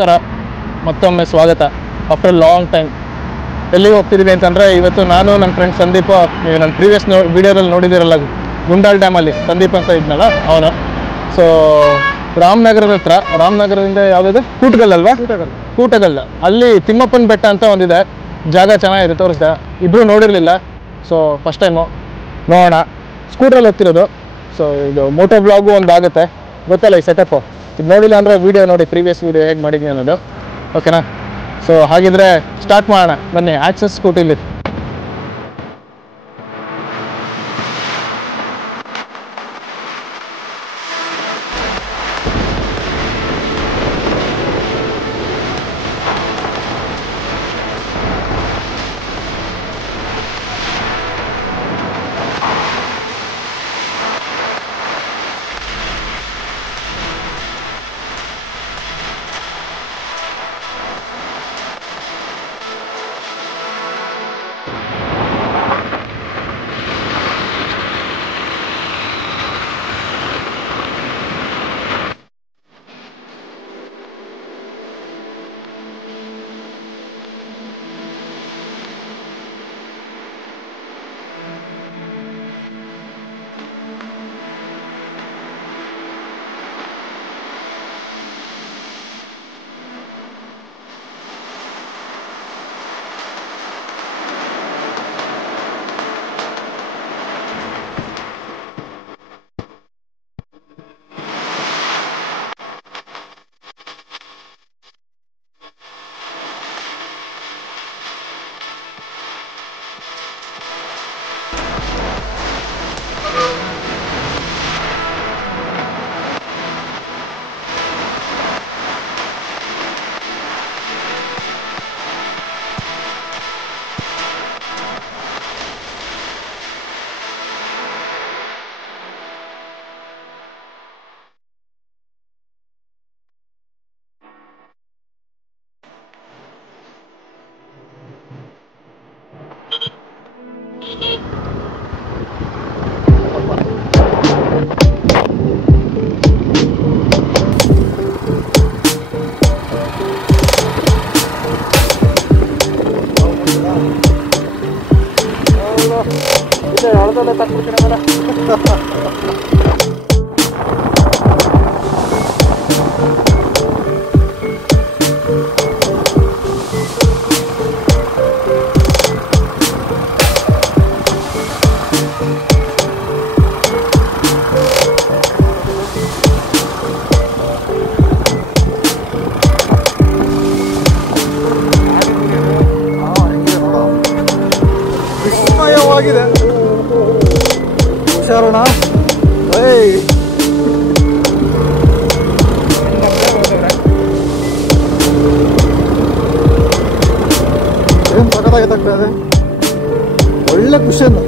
ನಮಸ್ಕಾರ, ಮತ್ತೊಮ್ಮೆ ಸ್ವಾಗತ. ಆಫ್ಟರ್ ಲಾಂಗ್ ಟೈಮ್ ಎಲ್ಲಿಗೆ ಹೋಗ್ತಿದ್ದೀವಿ ಅಂತಂದರೆ, ಇವತ್ತು ನಾನು ನನ್ನ ಫ್ರೆಂಡ್ ಸಂದೀಪ, ನೀವು ನನ್ನ ಪ್ರೀವಿಯಸ್ ವೀಡಿಯೋದಲ್ಲಿ ನೋಡಿದ್ದೀರಲ್ಲ, ಗುಂಡಾಲ್ ಡ್ಯಾಮಲ್ಲಿ ಸಂದೀಪ್ ಅಂತ ಇದ್ನಲ್ಲ ಅವನು. ಸೊ ರಾಮನಗರದ ಹತ್ರ, ರಾಮನಗರದಿಂದ ಯಾವುದಿದೆ, ಕೂಟಗಲ್ ಅಲ್ವಾ? ಕೂಟಗಲ್. ಅಲ್ಲಿ ತಿಮ್ಮಪ್ಪನ ಬೆಟ್ಟ ಅಂತ ಒಂದಿದೆ ಜಾಗ, ಚೆನ್ನಾಗಿದೆ, ತೋರಿಸ್ದೆ. ಇಬ್ಬರು ನೋಡಿರಲಿಲ್ಲ, ಸೊ ಫಸ್ಟ್ ಟೈಮು ನೋಡೋಣ. ಸ್ಕೂಟ್ರಲ್ಲಿ ಹೋಗ್ತಿರೋದು, ಸೊ ಇದು ಮೋಟೋ ಬ್ಲಾಗು ಒಂದು ಆಗುತ್ತೆ, ಗೊತ್ತಲ್ಲ ಈ ಸೆಟಪ್ಪು. ಇದು ನೋಡಿಲ್ಲ ಅಂದರೆ ವೀಡಿಯೋ ನೋಡಿ, ಪ್ರೀವಿಯಸ್ ವೀಡಿಯೋ ಹೇಗೆ ಮಾಡಿದ್ದೀನಿ ಅನ್ನೋದು, ಓಕೆನಾ? ಸೊ ಹಾಗಿದ್ರೆ ಸ್ಟಾರ್ಟ್ ಮಾಡೋಣ ಬನ್ನಿ. ಆಕ್ಸಸ್ ಸ್ಕೂಟಿಲಿ ವಿಸ್ಮಯವಾಗಿದೆ. ಹುಷಾರಣ. ಏನು ಸಖತ್ತಾಗ್ತಾ ಇದೆ, ಒಳ್ಳೆ ಖುಷಿಯನ್ನು.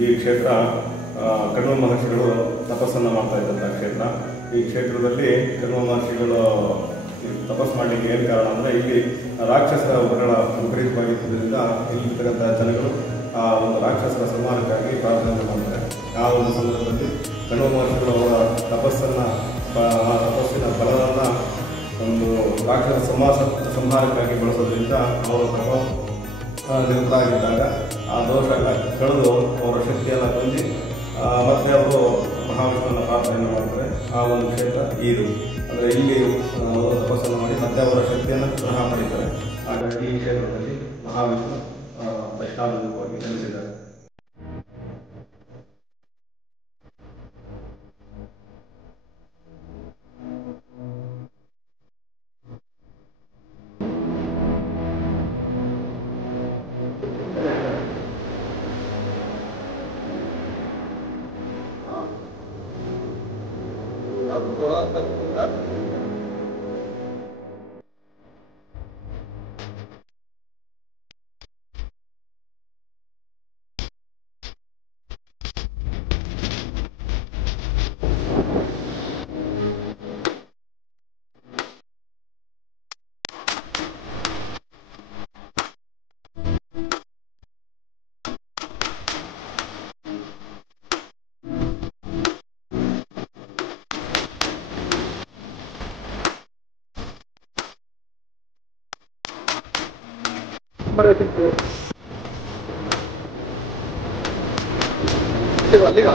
ಈ ಕ್ಷೇತ್ರ ಕಣ್ವ ಮಹರ್ಷಿಗಳು ತಪಸ್ಸನ್ನು ಮಾಡ್ತಾ ಇದ್ದಂಥ ಕ್ಷೇತ್ರ. ಈ ಕ್ಷೇತ್ರದಲ್ಲಿ ಕಣ್ವ ಮಹರ್ಷಿಗಳು ತಪಸ್ಸು ಮಾಡಲಿಕ್ಕೆ ಏನು ಕಾರಣ ಅಂದರೆ, ಇಲ್ಲಿ ರಾಕ್ಷಸರ ಉಗ್ರಗಳ ವಿಪರೀತವಾಗಿದ್ದರಿಂದ ಇಲ್ಲಿರ್ತಕ್ಕಂಥ ಜನಗಳು ಆ ಒಂದು ರಾಕ್ಷಸರ ಸಂಹಾರಕ್ಕಾಗಿ ಪ್ರಾರ್ಥನೆ ಮಾಡ್ತಾರೆ. ಆ ಒಂದು ಸಂದರ್ಭದಲ್ಲಿ ಕಣ್ವ ಮಹರ್ಷಿಗಳು ಅವರ ಆ ತಪಸ್ಸಿನ ಫಲವನ್ನು ಒಂದು ರಾಕ್ಷಸ ಸಂಹಾರಕ್ಕಾಗಿ ಬಳಸೋದ್ರಿಂದ ಅವರು ನಿರತರಾಗಿದ್ದಾಗ ಆ ದೋಷ ಕಳೆದು ಅವರ ಶಕ್ತಿಯನ್ನು ಹೊಂದಿ ಮತ್ತೆ ಅವರು ಮಹಾವಿಷ್ಣುವನ್ನ ಪ್ರಾರ್ಥನೆಯನ್ನು ಮಾಡ್ತಾರೆ. ಆ ಒಂದು ಕ್ಷೇತ್ರ ಇದು. ಅಂದರೆ ಇಲ್ಲಿ ಅವರು ತಪಸ್ಸನ್ನು ಮಾಡಿ ಮತ್ತೆ ಅವರ ಶಕ್ತಿಯನ್ನು ಪುನಃ ಪಡೀತಾರೆ. ಹಾಗಾಗಿ ಈ ಕ್ಷೇತ್ರದಲ್ಲಿ ಮಹಾವಿಷ್ಣು ವೈಷ್ಣವವಾಗಿ ನೆಲೆಸಿದ್ದಾರೆ. ಅಲ್ಲಿಗ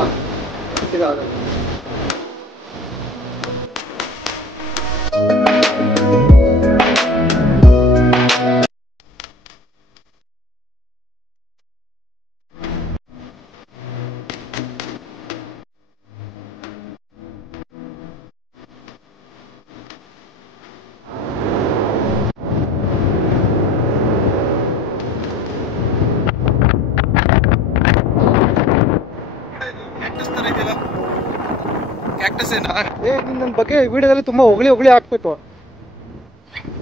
ನೀನ್ ನನ್ನ ಬಗ್ಗೆ ವಿಡಿಯೋದಲ್ಲಿ ತುಂಬಾ ಹೊಗಳಿ ಹಾಕ್ಬೇಕು.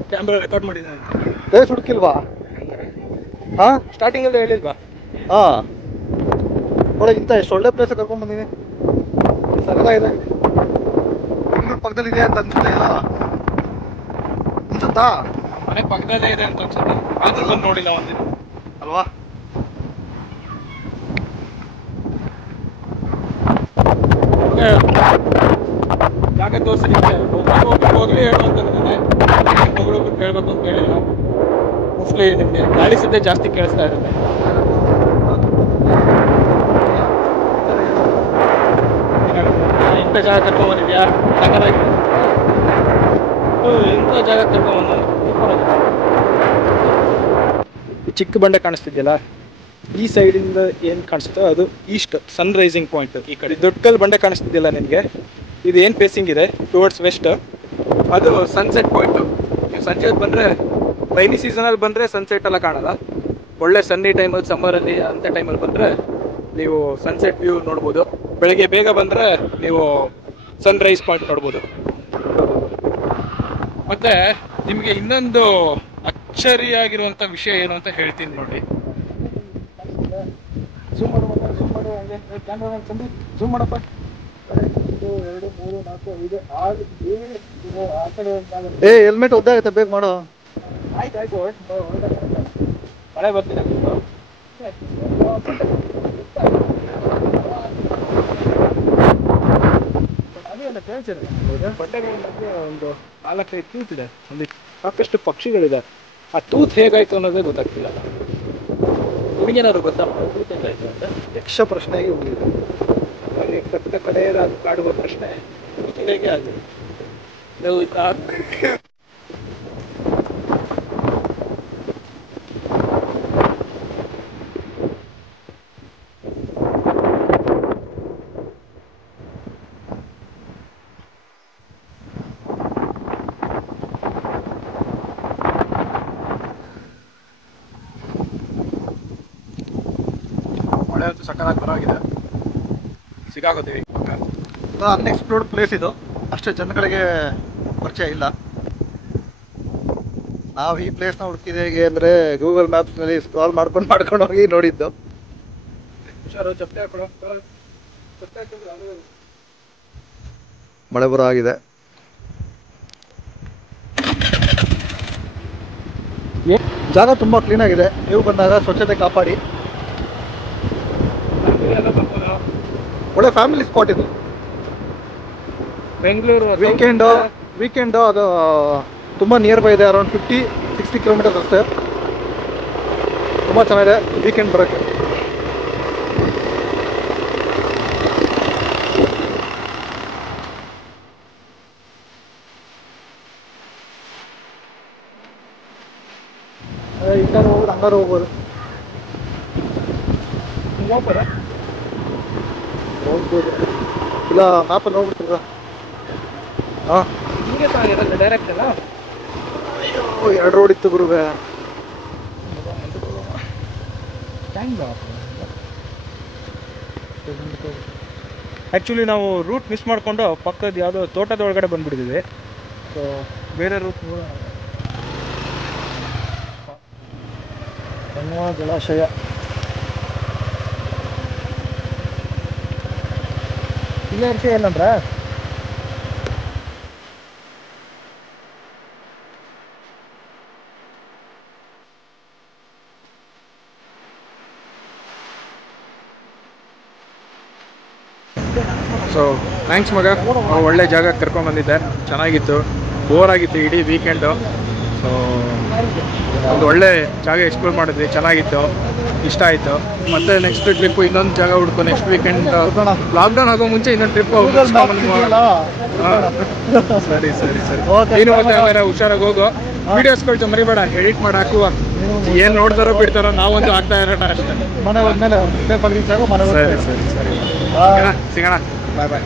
ಕ್ಯಾಮ್ರಾ ರೆಕಾರ್ಡ್ ಮಾಡಿದ್ದಾನೆ. ಹುಡುಕಿಲ್ವಾ? ಹಾ, ಸ್ಟಾರ್ಟಿಂಗ್ ಅಲ್ಲಿ ಹೇಳಿಲ್ವಾ? ಹಾ, ಒಳ್ಳೆ ಇಂಥ ಎಷ್ಟು ಒಳ್ಳೆ ಪ್ಲೇಸ್ ಕರ್ಕೊಂಡ್ ಬಂದಿನಿ. ಸರದಾಗಿದೆ. ಬೆಂಗಳೂರು ಪಕ್ಕದಲ್ಲಿ ಇದೆ ಅಂತ ಅನ್ಸುತ್ತೆ. ಅನ್ಸುತ್ತಾ? ಮನೆ ಪಕ್ಕದಲ್ಲೇ ಇದೆ ಅಂತ ಅನ್ಸುತ್ತೆ. ಆದ್ರೂ ಬಂದು ನೋಡಿಲ್ಲ ಒಂದಿನ ಅಲ್ವಾ? ಜಾಗ ತೋರಿಸಲಿಕ್ಕೆ ಹೋಗ್ಲಿ ಹೇಳು ಅಂತಂದ್ರೆ ಹೋಗ್ಬಿಟ್ಟು ಹೇಳ್ಬೇಕು ಅಂತ ಹೇಳಿಲ್ಲ. ಮೋಸ್ಟ್ಲಿ ನಿಮಗೆ ಗಾಳಿ ಸದ್ಯ ಜಾಸ್ತಿ ಕೇಳಿಸ್ತಾ ಇರುತ್ತೆ. ಇಂಥ ಜಾಗ ಕರ್ಕೊಂಡ್ಬಂದಿದ್ಯಾ? ಇಂಥ ಜಾಗ ಕರ್ಕೊಂಡ್ಬಂದ ಚಿಕ್ಕ ಬಂಡೆ ಕಾಣಿಸ್ತಿದ್ಯಲ್ಲ, ಈ ಸೈಡಿಂದ ಏನು ಕಾಣಿಸುತ್ತೋ ಅದು ಈಸ್ಟ್ ಸನ್ ರೈಸಿಂಗ್ ಪಾಯಿಂಟ್. ಈ ಕಡೆ ದೊಡ್ಡ ಬಂಡೆ ಕಾಣಿಸ್ತಿದ್ಯಲ್ಲ ನಿನಗೆ, ಇದು ಏನು ಫೇಸಿಂಗ್ ಇದೆ ಟುವರ್ಡ್ಸ್ ವೆಸ್ಟ್, ಅದು ಸನ್ಸೆಟ್ ಪಾಯಿಂಟು. ನೀವು ಸಂಜೆ ಬಂದರೆ, ರೈನಿ ಸೀಸನಲ್ಲಿ ಬಂದರೆ ಸನ್ಸೆಟ್ ಎಲ್ಲ ಕಾಣಲ್ಲ. ಒಳ್ಳೆ ಸನ್ನಿ ಟೈಮಲ್ಲಿ, ಸಮ್ಮರಲ್ಲಿ ಅಂಥ ಟೈಮಲ್ಲಿ ಬಂದರೆ ನೀವು ಸನ್ಸೆಟ್ ವ್ಯೂ ನೋಡ್ಬೋದು. ಬೆಳಗ್ಗೆ ಬೇಗ ಬಂದರೆ ನೀವು ಸನ್ರೈಸ್ ಪಾಯಿಂಟ್ ನೋಡ್ಬೋದು. ಮತ್ತು ನಿಮಗೆ ಇನ್ನೊಂದು ಅಚ್ಚರಿಯಾಗಿರುವಂಥ ವಿಷಯ ಏನು ಅಂತ ಹೇಳ್ತೀನಿ ನೋಡಿ. ಝೂಮ್ ಮಾಡಪ್ಪ. 1 2 3 4 5 6 7 ಹೆಲ್ಮೆಟ್ ಒದ್ದಾಗುತ್ತೆ, ಬೇಗ ಮಾಡೋ. ಆಯ್ತು ಮಳೆ ಬರ್ತಿದೆ. ಬಂಡೆಗಳ ಒಂದು 4-5 ತೂತಿದೆ, ಒಂದು ಸಾಕಷ್ಟು ಪಕ್ಷಿಗಳಿದೆ. ಆ ತೂತ್ ಹೇಗಾಯ್ತು ಅನ್ನೋದೇ ಗೊತ್ತಾಗ್ತಿಲ್ಲ. ನಿಮಗೇನಾದ್ರು ಗೊತ್ತಾ ತೂತ್ ಹೇಗಾಯ್ತು ಅಂತ? ಯಕ್ಷ ಪ್ರಶ್ನೆಗೆ ಹೋಗಿದೆ. ಕಟ್ಟ ಕಡೆಯ ಕಾಡುವ ಪ್ರಶ್ನೆ ಹೇಗೆ ಆಗಿದೆ. ಮಳೆ ಅಂತೂ ಸಕ್ಕತ್ತಾಗಿ ಬರಾಗಿದೆ. ಸಿಗಾಕೋತೀವಿ. ಅನ್ಎಕ್ಸ್ಪ್ಲೋರ್ಡ್ ಪ್ಲೇಸ್ ಇದು, ಅಷ್ಟು ಜನಗಳಿಗೆ ಪರಿಚಯ ಇಲ್ಲ. ನಾವು ಈ ಪ್ಲೇಸ್ನ ಹುಡುಕಿದೆ ಹೇಗೆ ಅಂದರೆ ಗೂಗಲ್ ಮ್ಯಾಪ್ಸ್ನಲ್ಲಿ ಸ್ಕ್ರಾಲ್ ಮಾಡ್ಕೊಂಡು ಹೋಗಿ ನೋಡಿದ್ದು. ಮಳೆ ಬರೋ ಆಗಿದೆ. ಜಾಗ ತುಂಬ ಕ್ಲೀನಾಗಿದೆ. ನೀವು ಬಂದಾಗ ಸ್ವಚ್ಛತೆ ಕಾಪಾಡಿ. ಒಳ್ಳೆ ಫ್ಯಾಮಿಲಿ ಸ್ಪಾಟ್ ಇದು. ಬೆಂಗಳೂರು ವೀಕೆಂಡು ಅದು ತುಂಬ ನಿಯರ್ ಬೈ ಇದೆ. ಅರೌಂಡ್ 50-60 ಕಿಲೋಮೀಟರ್ಸ್ ಅಷ್ಟೇ. ತುಂಬ ಚೆನ್ನಾಗಿದೆ ವೀಕೆಂಡ್ ಬರೋಕ್ಕೆ. ಇಂಗಾರು ಹೋಗ್ಬೋದು, ಹಂಗಾರು ಹೋಗ್ಬೋದು. ಹೋಗ್ಬೋದು, ಇಲ್ಲ ಮ್ಯಾಪಲ್ಲಿ ಹೋಗ್ಬಿಡ್ತೀರ. ಹಾಂ, ಹಿಂಗೆ ತಾಗಿರಲ್ಲ ಡೈರೆಕ್ಟ್ ಅಲ್ಲ. ಅಯ್ಯೋ, 2 ರೋಡ್ ಇತ್ತು ಗುರುವೆ. ಆ್ಯಕ್ಚುಲಿ ನಾವು ರೂಟ್ ಮಿಸ್ ಮಾಡಿಕೊಂಡು ಪಕ್ಕದ ಯಾವುದೋ ತೋಟದ ಒಳಗಡೆ ಬಂದುಬಿಟ್ಟಿದ್ದೀವಿ. ಸೊ ಬೇರೆ ರೂಟ್ ಜಲಾಶಯ ಇಲ್ಲ ವಿಷಯ ಏನಂದ್ರೆ ಸೊ ಥ್ಯಾಂಕ್ಸ್ ಮಗ, ಒಳ್ಳೆ ಜಾಗಕ್ಕೆ ಕರ್ಕೊಂಡ್ಬಂದಿದ್ದೆ, ಚೆನ್ನಾಗಿತ್ತು, ಬೋರ್ ಆಗಿತ್ತು ಇಡೀ ವೀಕೆಂಡು. ಸೊ ಒಂದು ಒಳ್ಳೆ ಜಾಗ ಎಕ್ಸ್ಪ್ಲೋರ್ ಮಾಡಿದ್ವಿ, ಚೆನ್ನಾಗಿತ್ತು, ಇಷ್ಟ ಆಯಿತು. ಮತ್ತು ನೆಕ್ಸ್ಟ್ ಟ್ರಿಪ್ಪು ಇನ್ನೊಂದು ಜಾಗ ಹುಡ್ಕೊ, ನೆಕ್ಸ್ಟ್ ವೀಕೆಂಡ್ ಲಾಕ್ಡೌನ್ ಆಗೋ ಮುಂಚೆ ಇನ್ನೊಂದು ಟ್ರಿಪ್ ಸರಿ ಸರಿ ಸರಿ ನೀನು ಮತ್ತೆ ಹುಷಾರಾಗಿ ಹೋಗು. ವೀಡಿಯೋಸ್ಗಳು ಮರಿಬೇಡ, ಎಡಿಟ್ ಮಾಡಿ ಹಾಕುವ, ಏನು ನೋಡ್ತಾರೋ ಬಿಡ್ತಾರೋ ನಾವಂತೂ ಆಗ್ತಾ ಇರೋಣ ಅಷ್ಟೇ. ಮನೆ ಹೋದ್ಮೇಲೆ ಸರಿ ಸರಿ ಸರಿ ಸಿಗೋಣ, ಬಾಯ್ ಬಾಯ್.